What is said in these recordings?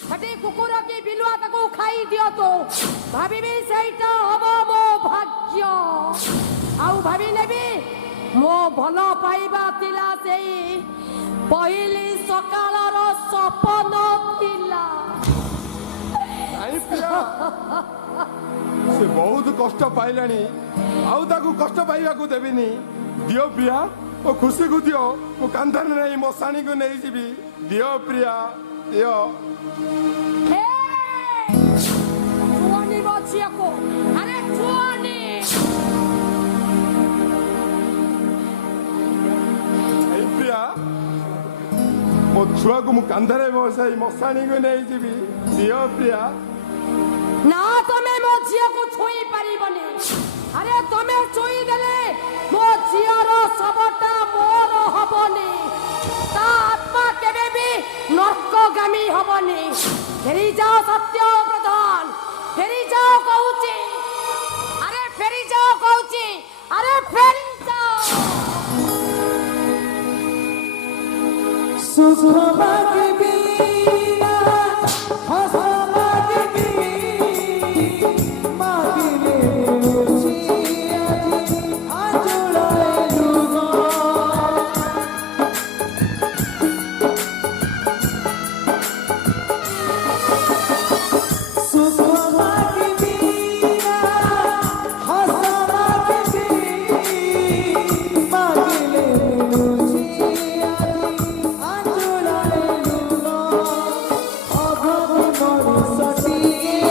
हटे कुकुर की बिलुआ ताको खाई दियो तो भाबिबी सेटा हबो मो भाग्य आउ भाबी नेबी मो भलो पाइबा तिला सेई पहिली सकाळर सपन थिला आई प्रिया से बहुत कष्ट पाइलानी आउ ताकू कष्ट पाइबा को देबिनी दियो प्रिया ओ खुशी को दियो मो कांधर नहीं मसाणी को नहीं जीबी दियो प्रिया दियो छुआनी बचिया को अरे छुआनी आई प्रिया मो छुआ को मु कांधरे बसाई मसाणी को नहीं जीबी दियो प्रिया ना तमे मो झिया को छुई परिबनी अरे तमे छुई देले मो झियार सबटा मोर हबनी ता आत्मा केबे भी नरकगामी हबनी फेरी जाओ सत्य प्रधान फेरी जाओ कहूची अरे फेरी जाओ कहूची अरे फेरी जाओ सुख मांगबी ना हंस मांगबी मांगिले रुचि आज आजुड़ाए लुगो सुख मांगबी ना हंस मांगबी मांगिले रुचि आज आजुड़ाए लुगो अभावी मनुष्यटिए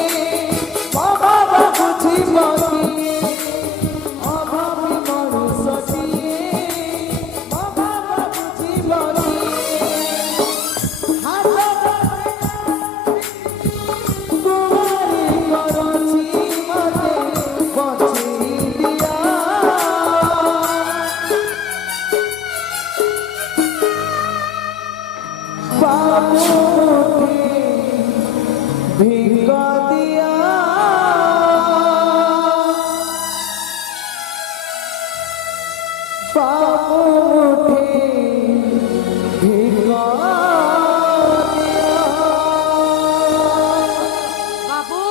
अभाव बुझिबकी अभावी मनुष्यटिए अभाव बुझिबकी हाथ गुहारी करछि मते बछि दिया बाबू भिंग दिया बाबू भिंग दिया बाबू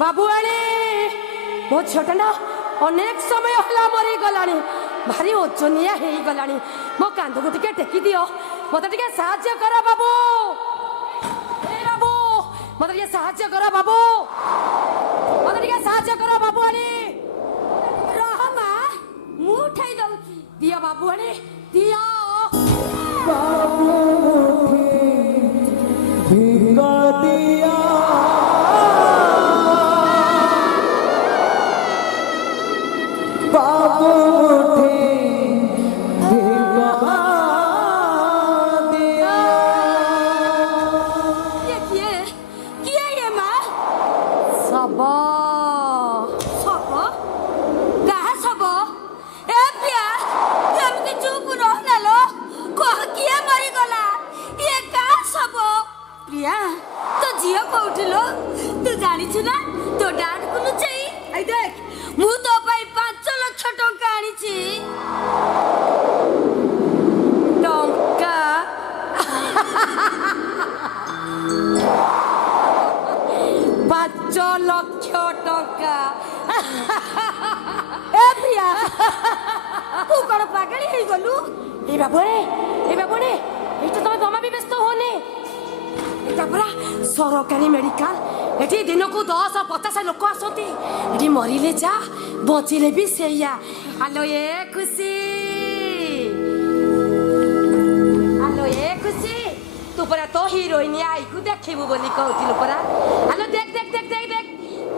बाबू आने मो छोटा ना अनेक समय हला मरी गलानी भारी ओजनिया हेई गलानी मो कांध को टिके टेकी दियो मते टिके साहाय्य करा बाबू ए बाबू मते टिके साहाय्य करा बाबू मते टिके साहाय्य करा बाबू आने रहमा मु उठाई दउची दियो बाबू आने दियो बाबू भिंग दिया बाबू भिंग दिया किए ये मां सब सब गाह सब ए प्रिया तुम के चुप रहना लो कह किए मरी गला ये गाह सब प्रिया तो जियो को उठलो तू जानी छु ना तो डाड को लुचई आई देख मु तो पाई 5 लाख टंका आनी छी टंका 5 लाख टंका ए प्रिया तू कौन पागल ही गलु ए बाबू रे एटा तमे जमा भी व्यस्त होने एटा पूरा सरकारी मेडिकल एठी दिन को 10-50 लोक आसती एठी मरिले जा बचिले भी सेया आलो ए खुशी तू परा तो हीरोइन आई को देखिबु बोली कहतिलु परा आलो देख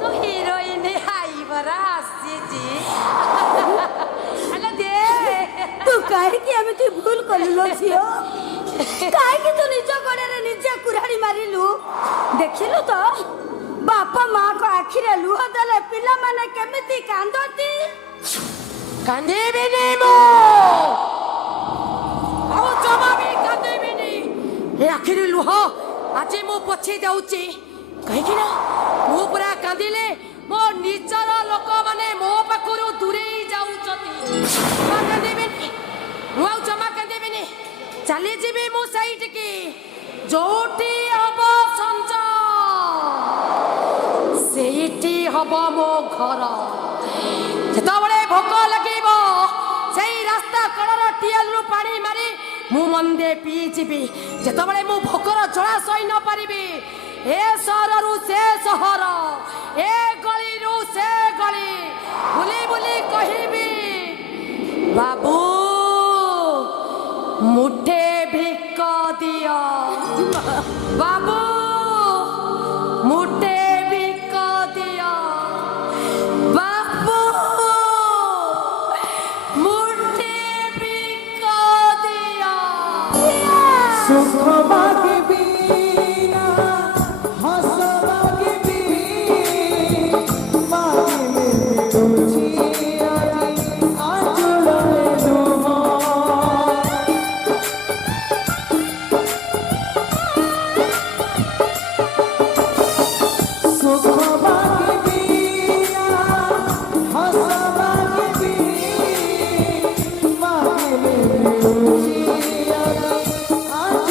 तो हीरोइन आई बरा हसी जी आलो दे तू काहे कि हमें तू भूल करलो छियो काहे कि तू निज गोड़े रे निजे कुराड़ी मारिलु देखिलु तो बापा माँ को आखिरे लुह देले पिला माने केमिति कांदती कांदेबिनी मो आओ जमा भी कांदेबिनी ए आखिरे लुह आज मो पछे जाउची कहि कि ना मो पूरा कांदिले मो निजर लोक माने मो पाखरु दूरे जाउचती कांदेबिनी मो जमा कांदेबिनी चली जीवी मो साइड की जोटी अब হব মো ঘর যেতবে ভোক লাগিব সেই রাস্তা কড়র টিএলরু পানি মারি মু মন্দে পিই যাবি যেতবে মু ভোকর জলা সই ন পারিবি এ সহরু সে সহর এ গলিরু সে গলি বুলি বুলি কহিবি বাবু মুঠে ভিক দিও বাবু মুঠে ভিক দিও বাবু মুঠে ভিক দিও सुख भाग्य बीना हंस भाग्य बी भाग्य में रुचि आदि आचरण लुमा सुख भाग्य बीना हंस भाग्य बी भाग्य में रुचि आदि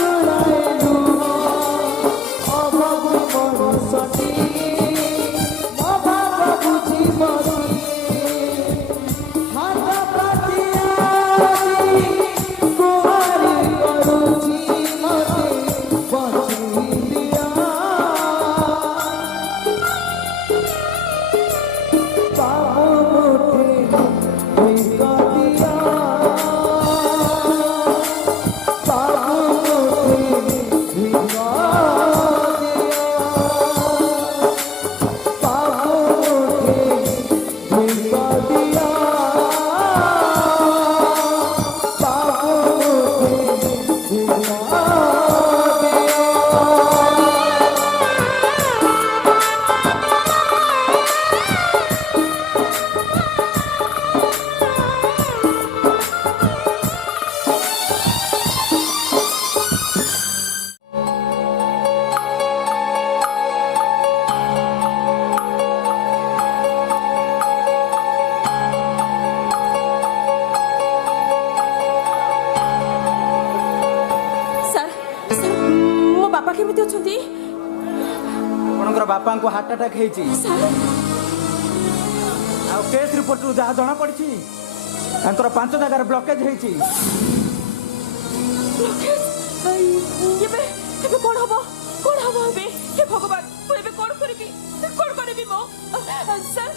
କେମିତି ଅଛନ୍ତି ଆପଣଙ୍କର ବାପାଙ୍କୁ ହାର୍ଟ ଆଟାକ୍ ହେଇଛି ଆଉ କେସ୍ ରିପୋର୍ଟରୁ ଯାହା ଜଣା ପଡ଼ିଛି ତାଙ୍କର 5 ଜାଗାରେ ବ୍ଲକେଜ୍ ହେଇଛି ଏବେ ଏବେ କଣ ହବ ଏବେ ହେ ଭଗବାନ ମୁଁ ଏବେ କଣ କରିବି ମୁଁ ସାର୍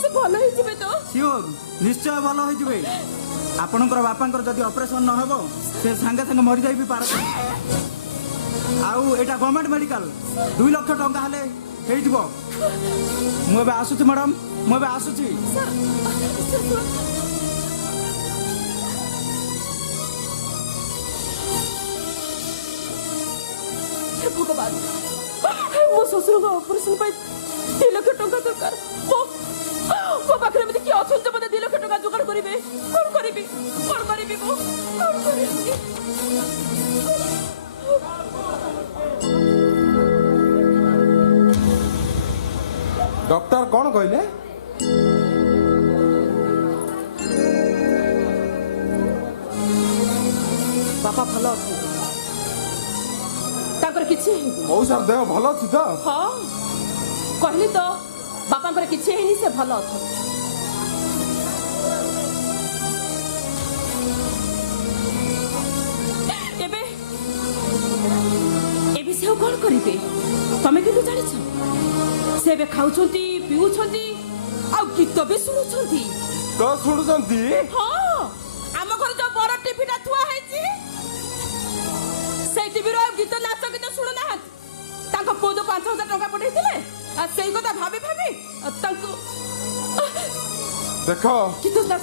ସେ ଭଲ ହେଇଯିବେ ତ ସିଓର ନିଶ୍ଚୟ ଭଲ ହେଇଯିବେ ଆପଣଙ୍କର ବାପାଙ୍କର ଯଦି ଅପରେସନ୍ ନ ହେବ ସେ ସାଙ୍ଗେ ସାଙ୍ଗେ ମରିଯାଇ ବି ପାରନ୍ତି ଆଉ ଏଇଟା ଗଭର୍ଣ୍ଣମେଣ୍ଟ ମେଡିକାଲ 2 ଲକ୍ଷ ଟଙ୍କା ହେଲେ ହେଇଯିବ ମୁଁ ଏବେ ଆସୁଛି ମ୍ୟାଡାମ ମୁଁ ଏବେ ଆସୁଛି ଭଗବାନ ମୋ ଶ୍ୱଶୁରଙ୍କ ଅପରେସନ ପାଇଁ 2 ଲକ୍ଷ ଟଙ୍କା ଦରକାର ମୋ ପାଖରେ ଏମିତି କିଏ ଅଛନ୍ତି ଯେ ମୋତେ 2 ଲକ୍ଷ ଟଙ୍କା ଯୋଗାଡ଼ କରିବେ କଣ କରିବି ମୁଁ କଣ କରିବି ଡକ୍ଟର କଣ କହିଲେ ବାପା ଭଲ ଅଛନ୍ତି ତାଙ୍କର କିଛି ହେଇନି ମଉସାର ଦେହ ଭଲ ଅଛି ତ ହଁ କହିଲି ତ ବାପାଙ୍କର କିଛି ହେଇନି ସେ ଭଲ ଅଛନ୍ତି ଏବେ ଏବେ ସେ ଆଉ କଣ କରିବେ ତମେ କିନ୍ତୁ ଜାଣିଛ ସେ ଏବେ ଖାଉଛନ୍ତି ପିଉଛନ୍ତି ଆଉ ଗୀତ ବି ଶୁଣୁଛନ୍ତି ତ ଶୁଣୁଛନ୍ତି ହଁ ଆମ ଘରେ ଯୋଉ ବଡ ଟିଭିଟା ଥୁଆ ହେଇଛି ସେଇ ଟିଭିରୁ ଆଉ ଗୀତ ନାଚ ଗୀତ ଶୁଣୁନାହାନ୍ତି ତାଙ୍କ ପୁଅ ଯୋଉ 5,000 ଟଙ୍କା ପଠେଇଥିଲେ ଆଉ ସେଇ କଥା ଭାବି ତାଙ୍କୁ ଦେଖ ଗୀତ ନାଚ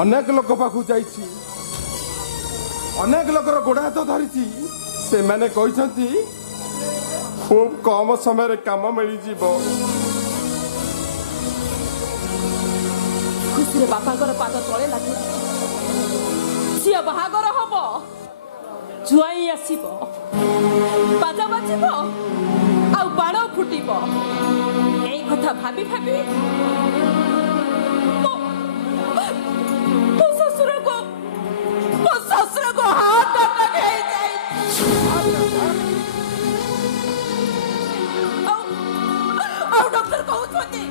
ଅନେକ ଲୋକ ପାଖକୁ ଯାଇଛି ଅନେକ ଲୋକର ଗୋଡ଼ ହାତ ଧରିଛି ସେମାନେ କହିଛନ୍ତି ଖୁବ୍ କମ ସମୟରେ କାମ ମିଳିଯିବ ଖୁସିରେ ବାପାଙ୍କର ପାଦ ତଳେ ଲାଗି ଝିଅ ବାହାଘର ହବ ଜୁଆଇଁ ଆସିବ ବାଜା ବାଜିବ ଆଉ ବାଣ ଫୁଟିବ ଏଇ କଥା ଭାବି ମୋ ଶ୍ୱଶୁରକୁ ହାର୍ଟ ଆଟାକ୍ ହେଇଯାଇଛି ଆଉ ଡକ୍ଟର ମତେ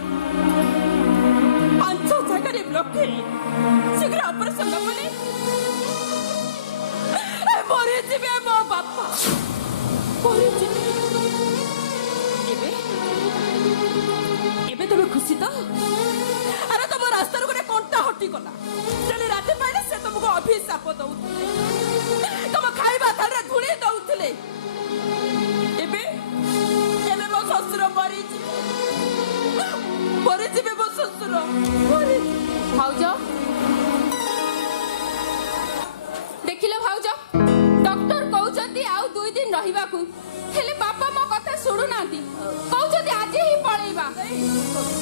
5 ଜାଗାରେ ବ୍ଲକ୍ ହେଇ ଶୀଘ୍ର ଅପରେସନ ନକଲେ ମରିଯିବେ ମୋ ବାପା, ମରିଯିବେ। ଏବେ ଏବେ ତମେ ଖୁସି ତ? ଆରେ ତମ ରାସ୍ତାରୁ ଗୋଟେ କଣ୍ଟା ହଟିଗଲା। ତେଣୁ ରାତି ପାଇଲେ ସେ ତମକୁ ଅଭିଶାପ ଦଉଥିଲେ, ତମ ଖାଇବା ଥାଳିରେ ଧୂଳି ଦଉଥିଲେ। ଏବେ ଏବେ ମୋ ଶ୍ୱଶୁର ମରିଯିବେ, ମରିଯିବେ ମୋ ଶ୍ୱଶୁର। ଭାଉଜ ଦେଖିଲ, ଭାଉଜ ଡକ୍ଟର କହୁଛନ୍ତି ଆଉ 2 ଦିନ ରହିବାକୁ, ହେଲେ ବାପା ମୋ କଥା ଶୁଣୁନାହାନ୍ତି, କହୁଛନ୍ତି ଆଜି ହିଁ ପଳେଇବା।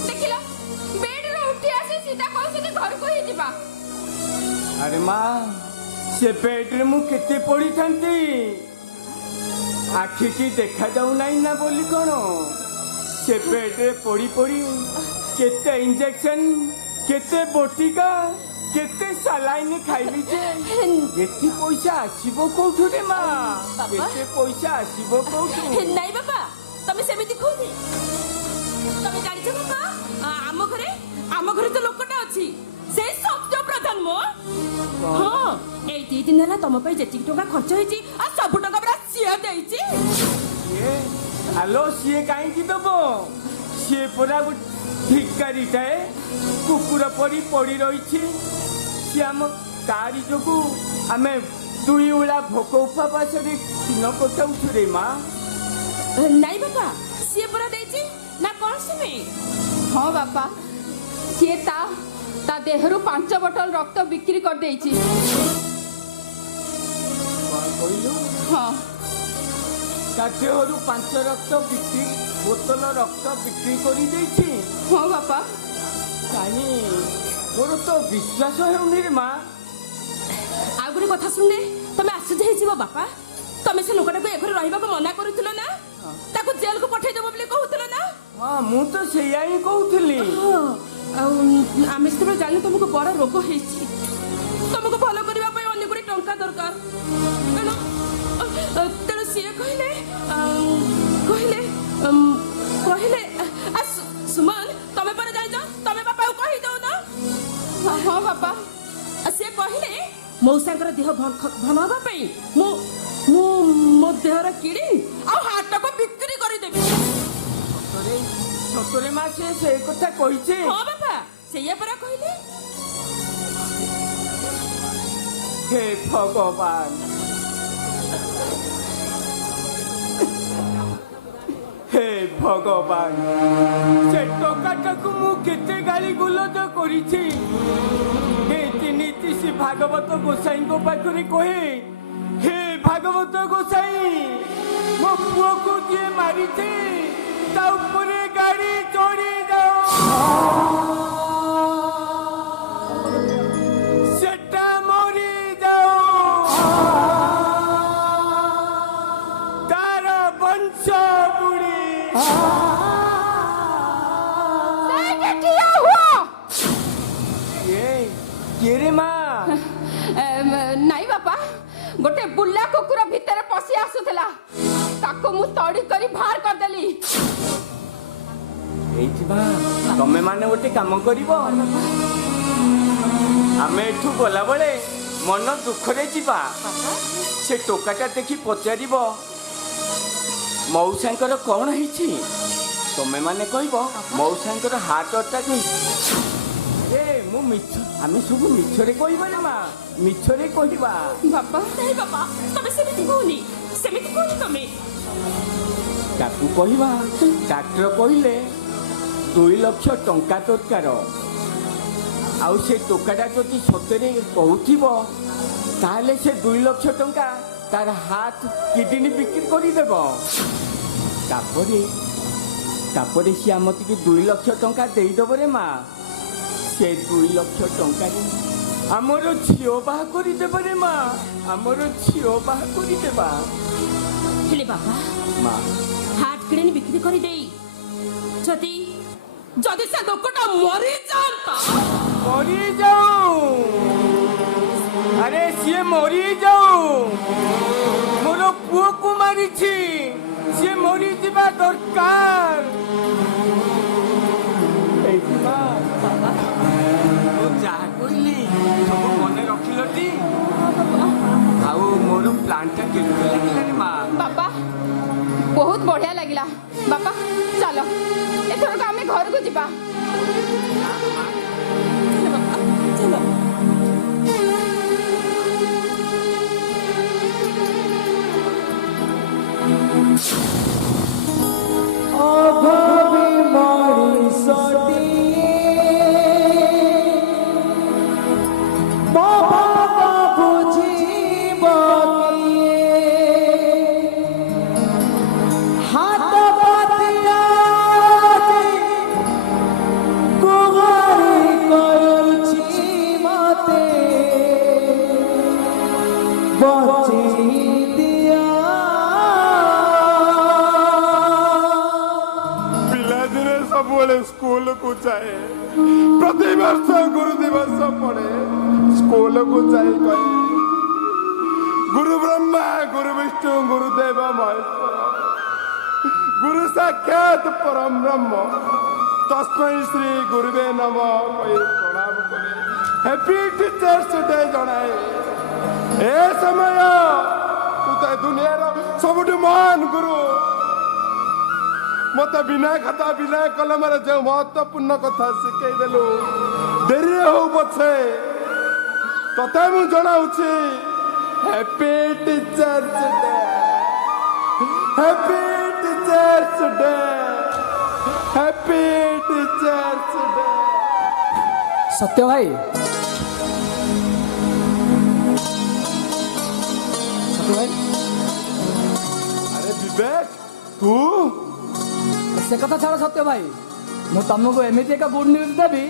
ଦେଖିଲ ବେଡରୁ ଉଠି ଆସି ସିଧା କହୁଛନ୍ତି ଘରକୁ ହିଁ ଯିବା। ଆରେ ମା, ସେ ବେଡରେ ମୁଁ କେତେ ପଡ଼ିଥାନ୍ତି, ଆଖିକି ଦେଖାଯାଉ ନାହିଁ ନା ବୋଲି କ'ଣ? ସେ ବେଡରେ ପଡ଼ି ପଡ଼ି କେତେ ଇଞ୍ଜେକ୍ସନ, କେତେ ବଟିକା, କେତେ ସାଲାଇନ ଖାଇଲି ଯେ ଏତେ ପଇସା ଆସିବ କୋଉଠୁ ରେ ମା? ଏତେ ପଇସା ଆସିବ କୋଉଠୁ? ନାଇଁ ବାପା, ତମେ ସେମିତି କୁହନି। ତମେ ଜାଣିଛ ବାପା, ଆମ ଘରେ ତ ଲୋକଟା ଅଛି, ସେଇ ସତ୍ୟ ପ୍ରଧାନ ମୋ। ହଁ, ଏଇ 2 ଦିନ ହେଲା ତମ ପାଇଁ ଯେତିକି ଟଙ୍କା ଖର୍ଚ୍ଚ ହେଇଛି ଆଉ ସବୁ ଟଙ୍କା ପୁରା ସିଏ ଦେଇଛି। ଆଲୋ, ସିଏ କାହିଁକି ଦବ? ସିଏ ପୁରା ଭିକାରୀଟାଏ, କୁକୁର ପରି ପଡ଼ି ରହିଛି। ସିଏ ଆମ ତାରି ଯୋଗୁ ଆମେ 2 ଓଳା ଭୋକ ଉପବାସରେ ଦିନ କଟାଉଛୁ ରେ ମା। ନାଇଁ ବାପା, ସିଏ ପରା ଦେଇଛି ନା କଣ ସେମି? ହଁ ବାପା, ସିଏ ତା ଦେହରୁ 5 ବୋତଲ ରକ୍ତ ବିକ୍ରି କରିଦେଇଛି। କ'ଣ କହିଲୁ? ହଁ, ତା ଦେହରୁ 5 ବୋତଲ ରକ୍ତ ବିକ୍ରି କରିଦେଇଛି। ହଁ ବାପା। କାହିଁ ମୋର ତ ବିଶ୍ୱାସ ହେଉନି ରେ ମା। ଆଉ ଗୋଟେ କଥା ଶୁଣିଲେ ତମେ ଆଶ୍ଚର୍ଯ୍ୟ ହେଇଯିବ ବାପା। ତମେ ସେ ଲୋକଟାକୁ ଏ ଘରେ ରହିବାକୁ ମନା କରୁଥିଲ ନା, ତାକୁ ଜେଲକୁ ପଠେଇଦେବ ବୋଲି କହୁଥିଲ ନା? ହଁ, ମୁଁ ତ ସେଇଆ ହିଁ କହୁଥିଲି। ଆଉ ଆମେ ସେତେବେଳେ ଜାଣିଲୁ ତମକୁ ବଡ଼ ରୋଗ ହେଇଛି, ତମକୁ ଭଲ କରିବା ପାଇଁ ଅନେକ ଗୁଡ଼ିଏ ଟଙ୍କା ଦରକାର। ତେଣୁ ସିଏ କହିଲେ ସୁମନ, ତମେ ପରେ ଜାଣିଛ, ତମେ ବାପାକୁ କହିଦଉନ। ହଁ ବାପା। ସିଏ କହିଲେ ମଉସାଙ୍କର ଦେହ ଭଲ ହବା ପାଇଁ ମୁଁ ମୋ ଦେହର କିଡନୀ ଆଉ ହାର୍ଟକୁ ବିକ୍ରି କରିଦେବି। ସତରେ ମା, ସେ ସେଇ କଥା କହିଛି? ହଁ ବାପା, ସେଇଆ ପରା କହିଲେ। ହେ ଭଗବାନ, ହେ ଭଗବାନ, ସେ ଟଙ୍କାଟାକୁ ମୁଁ କେତେ ଗାଳି ଗୁଲଜ କରିଛି। ନୀତି ନୀତି ସେ ଭାଗବତ ଗୋସାଇଙ୍କ ପାଖରେ କହେ, ହେ ଭାଗବତ ଗୋସାଇ, ମୋ ପୁଅକୁ ଯିଏ ମାରିଛି ତା ଉପରେ ଗାଡ଼ି ଚଢ଼ି ଯାଉ, ସେଟା ମରି ଯାଉ, ତାର ବଂଶ ବୁଡ଼ି। କିଏ ରେ ମା? ନାଇଁ ବାପା, ଗୋଟେ ବୁଲା କୁକୁର ଭିତରେ ପଶି ଆସୁଥିଲା, ତାକୁ ମୁଁ ତଡ଼ି କରି ବାହାର କରିଦେଲି। ଏଇଠି ତମେ ମାନେ ଗୋଟେ କାମ କରିବ, ଆମେ ଏଠୁ ଗଲାବେଳେ ମନ ଦୁଃଖରେ ଯିବା। ସେ ଟୋକାଟା ଦେଖି ପଚାରିବ ମଉସାଙ୍କର କ'ଣ ହେଇଛି? ତମେ ମାନେ କହିବ ମଉସାଙ୍କର ହାର୍ଟ ଆଟାକ୍ ହେଇଛି। ଆମେ ସବୁ ମିଛରେ କହିବା ନା ମା, ମିଛରେ କହିବା। ବାପା ନାଇଁ ବାପା, ତମେ ସେମିତି କୁହନି ତମେ। ତାକୁ କହିବା ଡାକ୍ତର କହିଲେ 2 ଲକ୍ଷ ଟଙ୍କା ଦରକାର। ଆଉ ସେ ଟୋକାଟା ଯଦି ସତରେ କହୁଥିବ ତାହେଲେ ସେ 2 ଲକ୍ଷ ଟଙ୍କା ତାର ହାତ କିଡନୀ ବିକ୍ରି କରିଦେବ। ତାପରେ ସିଏ ଆମକୁ 2 ଲକ୍ଷ ଟଙ୍କା ଦେଇଦେବ ରେ ମା। ସେ 2 ଲକ୍ଷ ଟଙ୍କାରେ ଆମର ଝିଅ ବାହା କରିଦେବ ରେ ମା, ଆମର ଝିଅ ବାହା କରିଦେବା। ହେଲେ ବାପା, ମା, ହାର୍ଟ କିଡନୀ ବିକ୍ରି କରିଦେଇ ଯଦି ସେ ଲୋକଟା ମରିଯାଆନ୍ତା। ମରିଯାଉ, ଆରେ ସିଏ ମରିଯାଉ, ମୋର ପୁଅକୁ ମାରିଛି, ସିଏ ମରିଯିବା ଦରକାର। ପ୍ଲାନ୍ଟା କେମିତି ଲାଗିଲାନି ମା? ବାପା ବହୁତ ବଢିଆ ଲାଗିଲା। ବାପା ଚାଲ ଏଥରକ ଆମେ ଘରକୁ ଯିବା। অভাবী মଣିষটিয়ে বাবা বুঝিব কিয়ে হাত পাতিয়া গুহারি করছি মতে বঞ্চি দিয়া ପିଲାଦିନେ ସବୁବେଳେ ସ୍କୁଲକୁ ଯାଏ। ପ୍ରତିବର୍ଷ ଗୁରୁ ଦିବସ ପଡେ ସ୍କୁଲକୁ ଯାଇ କହେ ଗୁରୁ ବ୍ରହ୍ମା ଗୁରୁ ବିଷ୍ଣୁ ଗୁରୁଦେବ ମହେଶ୍ୱର ଗୁରୁ ସାକ୍ଷାତ ପରମ ବ୍ରହ୍ମ ତସ୍ମୈ ଶ୍ରୀ ଗୁରୁବେ ନମ କହି ପ୍ରଣାମ କରେ। ହ୍ୟାପି ଟିଚର୍ସ ଡେ ଜଣାଏ। ଏ ସମୟ ତୁ ତ ଏ ଦୁନିଆର ସବୁଠୁ ମହାନ ଗୁରୁ। ମତେ ବିନା ଖାତା ବିନା କଲମରେ ଯେଉଁ ମହତ୍ୱପୂର୍ଣ୍ଣ କଥା ଶିଖେଇଦେଲୁ ଡେରିରେ ହଉ ପଛେ ତତେ ମୁଁ ଜଣାଉଛି happy teachers day. Happy teachers day. Happy teachers day. সত্য ভাই সত্য ভাই আরে বিবেক তু সে কথা ছাড় সত্য ভাই ମୁଁ ତମକୁ ଏମିତି ଏକ ଗୁଡ୍ ନ୍ୟୁଜ୍ ଦେବି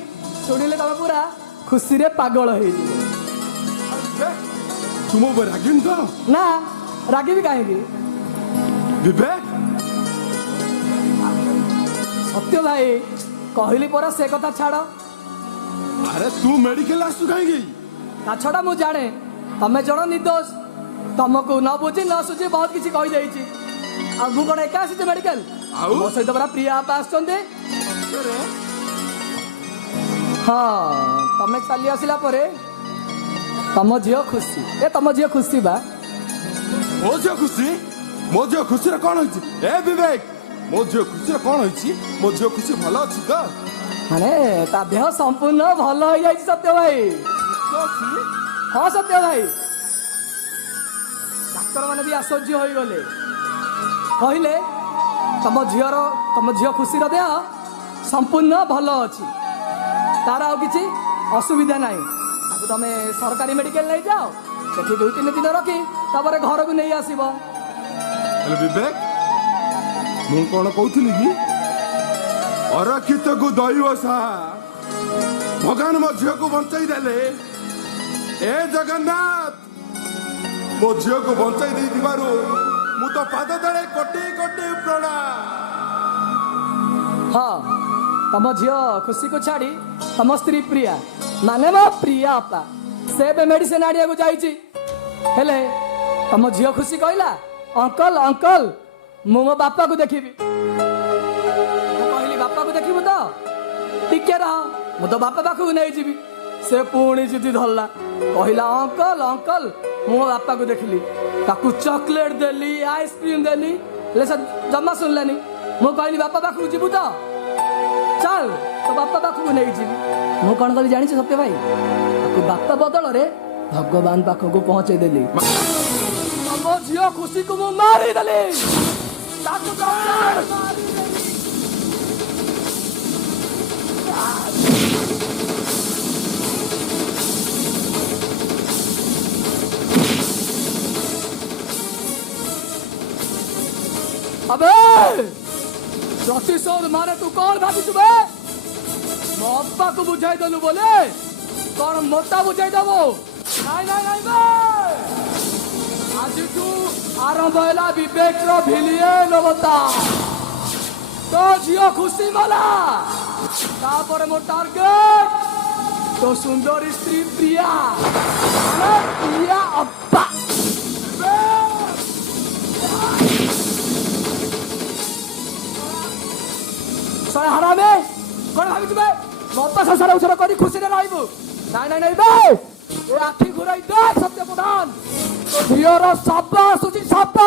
ଶୁଣିଲେ ତମେ ପୁରା ଖୁସିରେ ପାଗଳ ହେଇଯିବ। ତୁ ମୋ ଉପରେ ରାଗିନି ତ? ନା ରାଗିବି କାହିଁକି? ବିବେକ ସତ୍ୟ ଭାଇ କହିଲି ପରା ସେ କଥା ଛାଡ଼। ଆରେ ତୁ ମେଡିକାଲ ଆସୁ କାହିଁକି? ତା ଛଡ଼ା ମୁଁ ଜାଣେ ତମେ ଜଣ ନିର୍ଦ୍ଦୋଷ। ତମକୁ ନ ବୁଝି ନ ସୁଝି ବହୁତ କିଛି କହିଦେଇଛି। ଆଉ ମୁଁ କଣ ଏକା ଆସିଛି ମେଡିକାଲ? ଆଉ? ମୋ ସହିତ ପରା ପ୍ରିୟା ଆପା ଆସିଛନ୍ତି। ହଁ ତମେ ଚାଲି ଆସିଲା ପରେ ତମ ଝିଅ ଖୁସି। ଏ ତମ ଝିଅ ଖୁସି ବା। ମୋ ଝିଅ ଖୁସି? ମୋ ଝିଅ ଖୁସିରେ କଣ ହେଇଛି? ଏ ବିବେକ ମୋ ଝିଅ ଖୁସିରେ କଣ ହେଇଛି? ମୋ ଝିଅ ଖୁସି ଭଲ ଅଛି ତ? ମାନେ ତା ଦେହ ସମ୍ପୂର୍ଣ୍ଣ ଭଲ ହେଇଯାଇଛି ସତ୍ୟ ଭାଇ। ଅଛି? ହଁ ସତ୍ୟ ଭାଇ ଡାକ୍ତର ମାନେ ବି ଆଶ୍ଚର୍ଯ୍ୟ ହୋଇଗଲେ। କହିଲେ ତମ ଝିଅ ଖୁସିର ଦେହ ସମ୍ପୂର୍ଣ୍ଣ ଭଲ ଅଛି। ତାର ଆଉ କିଛି ଅସୁବିଧା ନାହିଁ। ତାକୁ ତମେ ସରକାରୀ ମେଡିକାଲ ନେଇଯାଅ। ସେଠି 2-3 ଦିନ ରଖି ତାପରେ ଘରକୁ ନେଇ ଆସିବ। ହେଲେ ବିବେକ ମୁଁ କଣ କହୁଥିଲି କି ଅରକ୍ଷିତକୁ ଦୈବ ସାହା ଭଗବାନ ମୋ ଝିଅକୁ ବଞ୍ଚାଇ ଦେଲେ। ଏ ଜଗନ୍ନାଥ ମୋ ଝିଅକୁ ବଞ୍ଚାଇ ଦେଇଥିବାରୁ ମୁଁ ତ ପାଦ ତଳେ କୋଟି କୋଟି ପ୍ରଣାମ। ହଁ ତମ ଝିଅ ଖୁସିକୁ ଛାଡ଼ି ତମ ସ୍ତ୍ରୀ ପ୍ରିୟା ମାନେ ମୋ ପ୍ରିୟା ଆପା ସେ ଏବେ ମେଡିସିନ ଆଣିବାକୁ ଯାଇଛି। ହେଲେ ତମ ଝିଅ ଖୁସି କହିଲା ଅଙ୍କଲ ଅଙ୍କଲ ମୁଁ ମୋ ବାପାକୁ ଦେଖିବି। ମୁଁ କହିଲି ବାପାକୁ ଦେଖିବୁ ତ? ଟିକେ ରହ ମୁଁ ତ ବାପା ପାଖକୁ ନେଇଯିବି। ସେ ପୁଣି ଜିଦି ଧରିଲା କହିଲା ଅଙ୍କଲ ଅଙ୍କଲ ମୁଁ ମୋ ବାପାକୁ ଦେଖିଲି। ତାକୁ ଚକୋଲେଟ ଦେଲି ଆଇସ୍କ୍ରିମ ଦେଲି ହେଲେ ସେ ଜମା ଶୁଣିଲାନି। ମୁଁ କହିଲି ବାପା ପାଖକୁ ଯିବୁ ତ? ଚାଲ ତ ବାପା ପାଖକୁ ନେଇଯିବି। ମୁଁ କଣ କଲି ଜାଣିଛୁ ସତ୍ୟ ଭାଇ? ତାକୁ ବାପା ବଦଳରେ ଭଗବାନ ପାଖକୁ ପହଞ୍ଚେଇ ଦେଲି। ତମ ଝିଅ ଖୁସିକୁ ମୁଁ ମାରିଦେଲି। ତାକୁ अबे प्रतिशोध मारे तू कौन भाविଛୁ बे? ମୋ ଅପାକୁ ବୁଝାଇ ଦେଲୁ ବୋଲେ କଣ ମୋଟା ବୁଝାଇ ଦବୁ? ନାଇଁ ନାଇଁ ନାଇଁ ବେ ଆଜିଠୁ ଆରମ୍ଭ ହେଲା ବିବେକର ଭିଲିଏନବତା। ତୋ ଝିଅ ଖୁସି ମଲା ତାପରେ ମୋ ଟାର୍ଗେଟ ତୋ ସୁନ୍ଦରୀ ସ୍ତ୍ରୀ ପ୍ରିୟା ପ୍ରିୟା ଅପା। ଶହେ ହରାମେ କଣ ଭାବିଛୁ ବେ? ମୋ ଅପା ସଂସାର ଉଛର କରି ଖୁସିରେ ରହିବୁ? ନାଇଁ ନାଇଁ ନାଇଁ ବେ ଏ ଆଖି ଘୁରାଇ ଦେ ସତ୍ୟ ପ୍ରଧାନ ତୋ ଝିଅର ଶବ ଆସୁଛି ଶବ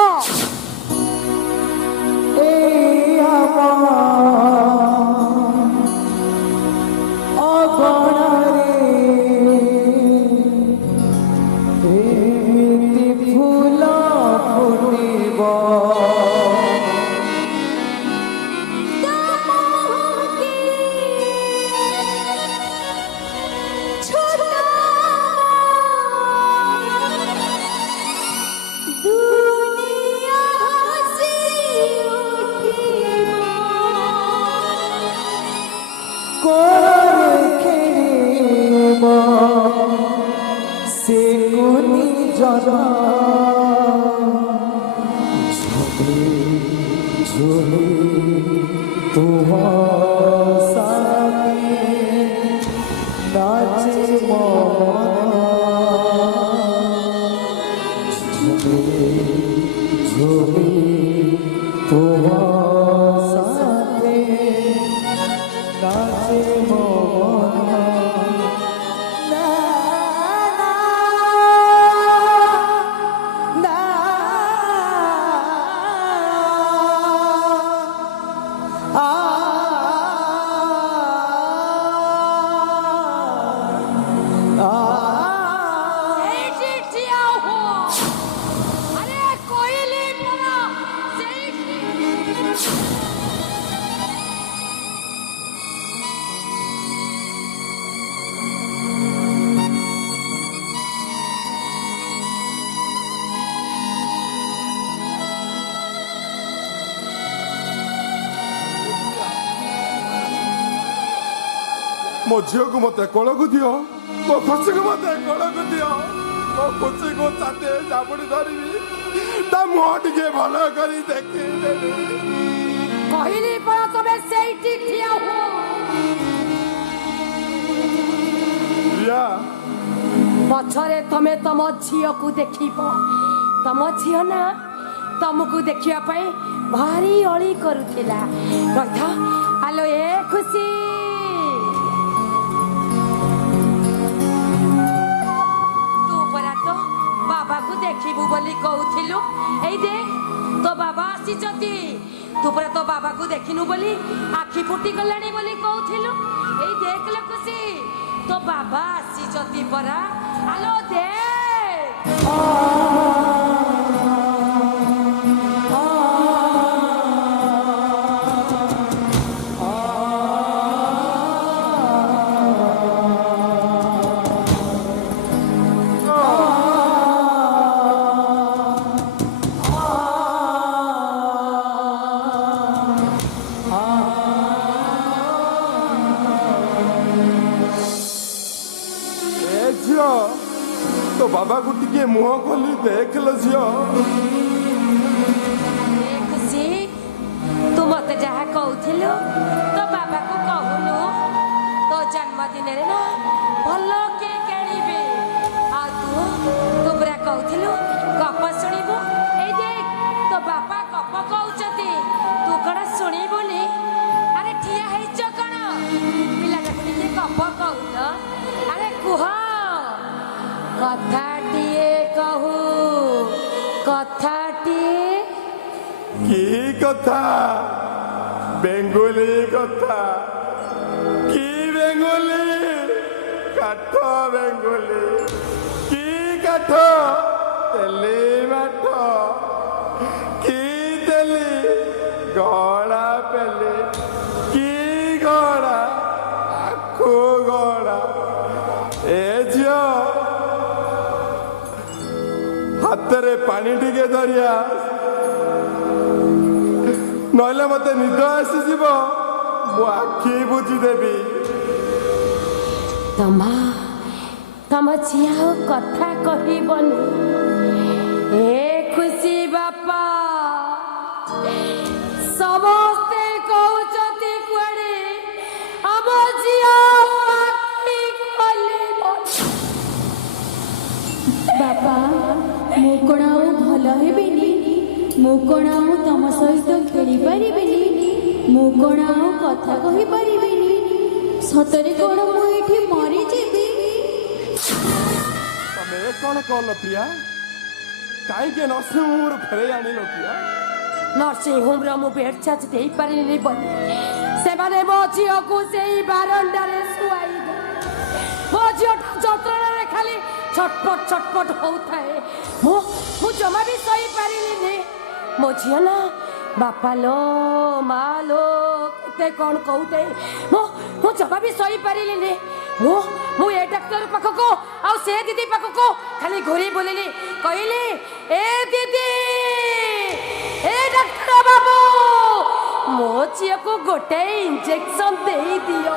ସେଇଠି ଠିଆ ହୁଅ। ଆରେ କହିଲି ପରା ସେଇଠି। ମୋ ଝିଅକୁ ମତେ କୋଳକୁ ଦିଅ, ମୋ ଖୁସିକୁ ମତେ କୋଳକୁ ଦିଅ, ମୋ ଖୁସିକୁ ଚାଟେ ଜାବୁଡ଼ି ଧରିବି, ତା ମୁହଁ ଟିକେ ଭଲ କରି ଦେଖିଦେବି। କହିଲି ପରା ତମେ ସେଇଠି ଠିଆ ହୁଅ। ପ୍ରିୟା, ପଛରେ ତମେ ତମ ଝିଅକୁ ଦେଖିବ। ତମ ଝିଅ ନା ତମକୁ ଦେଖିବା ପାଇଁ ଭାରି ଅଳି କରୁଥିଲା। ରହିଥା ଆଲୋ ଏ ଖୁସି ତୁ ପରା ତ ବାବାକୁ ଦେଖିବୁ ବୋଲି କହୁଥିଲୁ। ଏଇ ଦେ ତୋ ବାବା ଆସିଛନ୍ତି। ତୁ ପରା ତୋ ବାବାକୁ ଦେଖିନୁ ବୋଲି ଆଖି ଫୁଟି ଗଲାଣି ବୋଲି କହୁଥିଲୁ। ଏଇ ଦେଖ ଲୋ ଖୁସି ତୋ ବାବା ଆସିଛନ୍ତି ପରା। ଆଲୋ ଦେ तो बाबा को टिके मुह खोली देख लो झियो। खुशी तू मत जहा कहूथिलु तो बाबा को कहूनु तो जन्मदिन रे ना भलो के केणीबे आ तू पुरा कहूथिलु गप सुनिबु। एई देख तो बाबा गप कहउचती तू कण सुनिबुनी। अरे ठिया हेइच कण पिलाटा को टिके गप कहउत। अरे कुह कथाटिए कहू कथाटिए की कथा बेंगोली कथा की बेंगोली काठ बेंगोली की काठ तेली माठ की तेली गड़ा पेली की गड़ा आखो गड़ा ए झियो हाथरे पानी टिके धरिया नहले मते निद आसीजिब मो आखि बुझी देबी। तम झिया कथा कहबनी। ए खुशी बापा समस्ते कहउचती कुआडे हम झिया आखि खोलिब। बापा मु कण आउ भल हेबिनी मु कण आउ तम सहित खेली पारिबिनी मु कण आउ कथा कहि पारिबिनी सतरे कण मु एठी मरि जेबी। ତମେ କଣ କଲ ପ୍ରିୟା? କାହିଁକି ନର୍ସିଂ ହୋମରୁ ଫେରେଇ ଆଣିଲ ପ୍ରିୟା? ନର୍ସିଂ ହୋମର ମୁଁ ବେଡ୍ ଚାର୍ଜ ଦେଇପାରିଲିନି ବୋଲି ସେମାନେ ମୋ ଝିଅକୁ ସେଇ ବାରଣ୍ଡାରେ ଶୁଆଇ ଦେଲେ। ମୋ ଝିଅଟା ଯନ୍ତ୍ରଣାରେ ଖାଲି ଛଟପଟ ଛଟପଟ ହଉଥାଏ। ମୁଁ ଜମା ବି ଶୋଇପାରିଲିନି। ମୋ ଝିଅ ନା ବାପା ଲୋ ମା ଲୋ କେତେ କ'ଣ କହୁଥାଏ। ମୁଁ ଜମା ବି ଶୋଇପାରିଲିନି। ମୁଁ ଏ ଡାକ୍ତର ପାଖକୁ ଆଉ ସେ ଦିଦି ପାଖକୁ ଖାଲି ଘୁରି ବୁଲିଲି। କହିଲି ଏ ଦିଦି ଏ ଡାକ୍ତର ବାବୁ ମୋ ଝିଅକୁ ଗୋଟେ ଇଞ୍ଜେକ୍ସନ ଦେଇଦିଅ।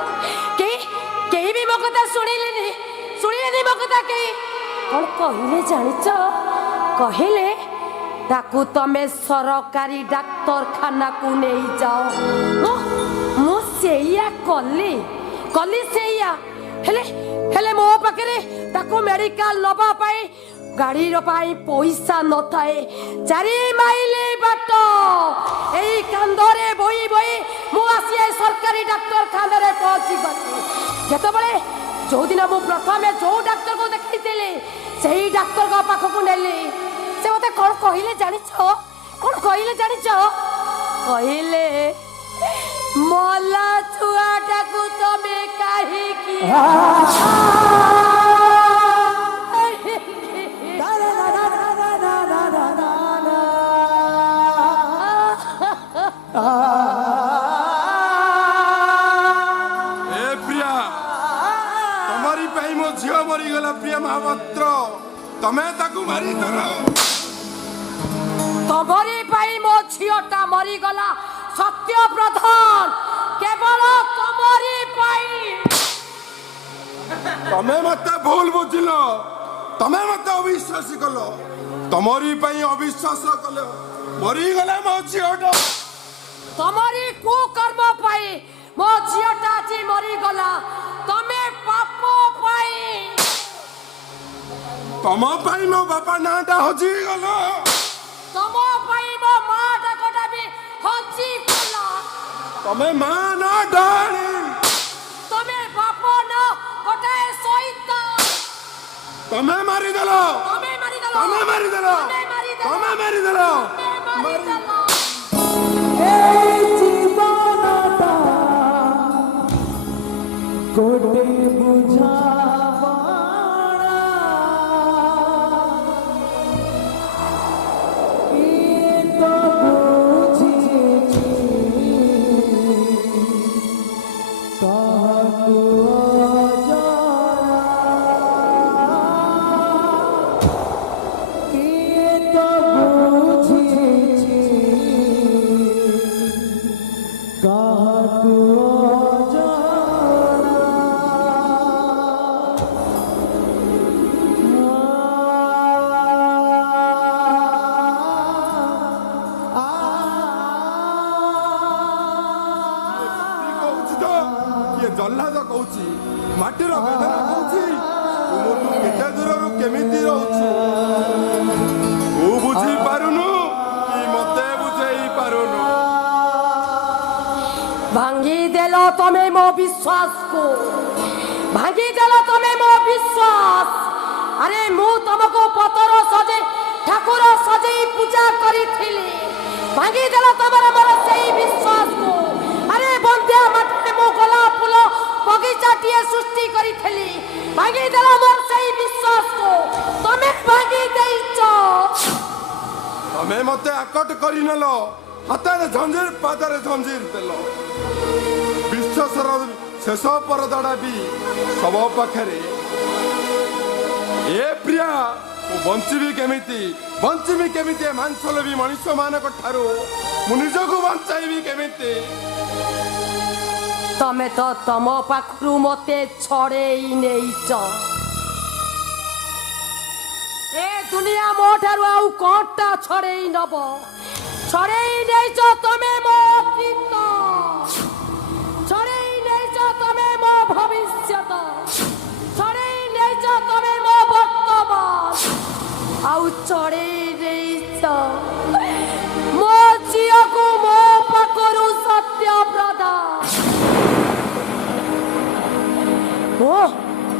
କେହି ବି ମୋ କଥା ଶୁଣିଲେନି ମୋ କଥା କେହି। କ'ଣ କହିଲେ ଜାଣିଛ? କହିଲେ ତାକୁ ତମେ ସରକାରୀ ଡାକ୍ତରଖାନାକୁ ନେଇଯାଅ। ମୁଁ ସେଇଆ କଲି ସେଇଆ। ହେଲେ ମୋ ପାଖରେ ତାକୁ ମେଡିକାଲ ନବା ପାଇଁ ଗାଡିର ପାଇଁ ପଇସା ନଥାଏ। 4 ମାଇଲ ବାଟ ଏଇ କାନ୍ଧରେ ବୋହି ମୁଁ ଆସି ସରକାରୀ ଡାକ୍ତରଖାନାରେ ପହଞ୍ଚିଗଲି। ଯେତେବେଳେ ଯୋଉଦିନ ମୁଁ ପ୍ରଥମେ ଯୋଉ ଡାକ୍ତରକୁ ଦେଖେଇଥିଲି ସେଇ ଡାକ୍ତରଙ୍କ ପାଖକୁ ନେଲି। ସେ ମତେ କ'ଣ କହିଲେ ଜାଣିଛ? କହିଲେ ମଲା ଛୁଆଟାକୁ ତମେ କାହିଁକି ପ୍ରିୟା ତମରି ପାଇଁ ମୋ ଝିଅ ମରିଗଲା। ପ୍ରିୟା ମହାପାତ୍ର ତମେ ତାକୁ ମାରିଦେଲ। ତମରି ପାଇଁ ମୋ ଝିଅଟା ମରିଗଲା ସତ୍ୟ ପ୍ରଧାନ, କେବଳ ତମରି ପାଇଁ। ତମେ ମତେ ଭୁଲ ବୁଝିଲ। ତମେ ମତେ ଅବିଶ୍ୱାସ କଲ। ତମରି ପାଇଁ ଅବିଶ୍ୱାସ କଲ ମରିଗଲା ମୋ ଝିଅଟା। ତମରି କୁକର୍ମ ପାଇଁ ମୋ ଝିଅଟା ଆଜି ମରିଗଲା। ତମେ ପାପ ପାଇଁ। ତମ ପାଇଁ ମୋ ବାପା ନାଁଟା ହଜିଗଲା। ତମ ପାଇଁ ମୋ ମା ଡାକଟା ବି ହଜିଗଲା। ତମେ ମା ନାଁଟା ଆଣି ତମେ ବାପ ନ ଗୋଟାଏ ଶୈତାନ। ତମେ ମାରିଦେଲ। ତମେ ମାରିଦେଲ। ତମେ ମାରିଦେଲ। ତମେ ମାରିଦେଲ। ଗୋଟେ ବୁଝା ଜହ୍ଲାଦ କହୁଛି ମାଟିର ବେଦନା କହୁଛି ତୁମଠୁ କେତେ ଦୂରରୁ କେମିତି ରହୁଛୁ। ତୁ ବୁଝି ପାରୁନୁ କି ମତେ ବୁଝେଇ ପାରୁନୁ। ଭାଙ୍ଗିଦେଲ ତମେ ମୋ ବିଶ୍ୱାସକୁ। ଭାଙ୍ଗିଦେଲ ତମେ ମୋ ବିଶ୍ୱାସ। ଆରେ ମୁଁ ତମକୁ ପତର ସଜେଇ ଠାକୁର ସଜେଇ ପୂଜା କରିଥିଲି। ଭାଙ୍ଗିଦେଲ ତମର ମୋର ସେଇ ବିଶ୍ୱାସକୁ। ଆରେ ବନ୍ଧ୍ୟା ମାଟିରେ ମୁଁ ଗୋଲାପ ଫୁଲ ବଗିଚାଟିଏ ସୃଷ୍ଟି କରିଥିଲି। ଭାଙ୍ଗିଦେଲ ମୋର ସେଇ ବିଶ୍ୱାସକୁ। ତମେ ଭାଙ୍ଗି ଦେଇଛ। ତମେ ମତେ ଆକଟ କରିନେଲ। ହାତରେ ଝଞ୍ଜିର ପାଦରେ ଝଞ୍ଜିର ଦେଲ। ବିଶ୍ୱାସର ଶେଷ ପରଦାଟା ବି ଶବ ପାଖରେ। ଏ ପ୍ରିୟା ମୁଁ ବଞ୍ଚିବି କେମିତି ଏ ମାଂସଲୋଭୀ ମଣିଷ ମାନଙ୍କ ଠାରୁ ମୁଁ ନିଜକୁ ବଞ୍ଚାଇବି କେମିତି। ତମେ ତ ତମ ପାଖରୁ ମତେ ଛଡେଇ ନେଇଛ। ଏ ଦୁନିଆ ମୋ ଠାରୁ ଆଉ କଣଟା ଛଡେଇ ନବ? ଛଡେଇ ନେଇଛ ତମେ ମୋ ଅତୀତ। ଛଡେଇ ନେଇଛ ତମେ ମୋ ଭବିଷ୍ୟତ। ଛଡେଇ ନେଇଛ ତମେ ମୋ ବର୍ତ୍ତମାନ। ଆଉ ଛଡେଇ ନେଇଛ ମୋ ଝିଅକୁ ମୋ ପାଖରୁ ସତ୍ୟ ପ୍ରଦାନ।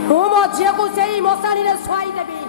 ମୁଁ ମୋ ଝିଅକୁ ସେଇ ମଶାଣିରେ ଶୁଆଇ ଦେବି।